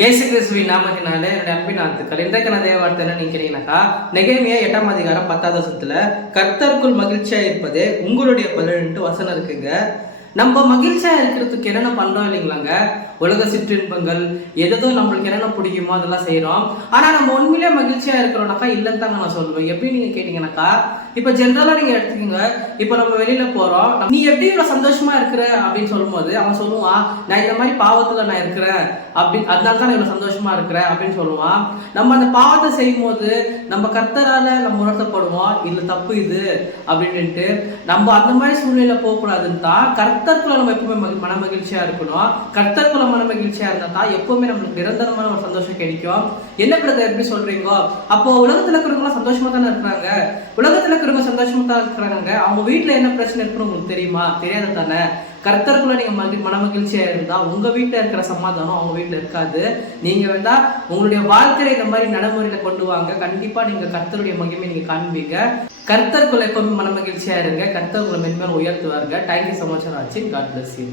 இயேசு கிறிஸ்துவின் நாமத்தினாலே என்னுடைய அன்பின் வாழ்த்துக்கள். இன்றைக்கான தேவ வார்த்தை என்ன நினைக்கிறீங்கன்னாக்கா, நெகேமியா 8ஆம் அதிகாரம் 10வது வசனத்துல கர்த்தருக்குள் மகிழ்ச்சியா இருப்பதே உங்களுடைய பலன்ட்டு வசனம் இருக்குங்க. நம்ம மகிழ்ச்சியா இருக்கிறதுக்கு என்னென்ன பண்றோம் இல்லைங்களாங்க, உலக சிற்றின்பங்கள் எதோ நம்மளுக்கு என்னென்ன பிடிக்குமோ அதெல்லாம் செய்யறோம். ஆனா நம்ம உண்மையிலே மகிழ்ச்சியா இருக்கிறோம்னாக்கா இல்லைன்னு தாங்க நான் சொல்லுவேன். எப்படி நீங்க கேட்டீங்கன்னாக்கா, இப்ப ஜென்ரலா நீங்க எடுத்துக்கீங்க, இப்ப நம்ம வெளியில போறோம், நீ எப்படி இவ்வளவு சந்தோஷமா இருக்கிற அப்படின்னு சொல்லும் போது அவன் சொல்லுவான், நான் இந்த மாதிரி பாவத்துல நான் இருக்கிறேன் அதனால தான் இவ்வளவு சந்தோஷமா இருக்கிறேன் அப்படின்னு சொல்லுவான். நம்ம அந்த பாவத்தை செய்யும் போது நம்ம கர்த்தரால நம்ம உணர்த்தப்படுவோம், இல்ல தப்பு இது அப்படின்ட்டு. நம்ம அந்த மாதிரி சூழ்நிலை போகக்கூடாதுன்னு தான் கர்த்தருக்குள்ள நம்ம எப்பவுமே மன மகிழ்ச்சியா இருக்கணும். கர்த்தருக்குள்ள மன மகிழ்ச்சியா இருந்தா தான் எப்பவுமே நம்மளுக்கு நிரந்தரமான ஒரு சந்தோஷம் கிடைக்கும். என்ன பிரதர் எப்படி சொல்றீங்க? அப்போ உலகத்துல இருக்கிறவங்க சந்தோஷமா தானே இருக்கிறாங்க, உலகத்துல இருக்கிறவங்க சந்தோஷமா தான் இருக்கிறாங்க, அவங்க வீட்டுல என்ன பிரச்சனை இருக்குன்னு உங்களுக்கு தெரியுமா? தெரியாது தானே. கர்த்தருக்குள்ள நீங்க மன மகிழ்ச்சியா இருந்தா உங்க வீட்டுல இருக்கிற சமாதானம் அவங்க வீட்டுல இருக்காது. நீங்க வேண்டா உங்களுடைய வாழ்க்கையை இந்த மாதிரி நடைமுறையில கொண்டு வாங்க, கண்டிப்பா நீங்க கர்த்தருடைய மகிமை நீங்க காண்பீங்க. கர்த்தருக்குள்ள எப்பவுமே மன மகிழ்ச்சியா இருங்க, கர்த்தருக்குள்ள மென்மேலும் உயர்த்துவாருங்க. Thank you so much for watching. God bless you.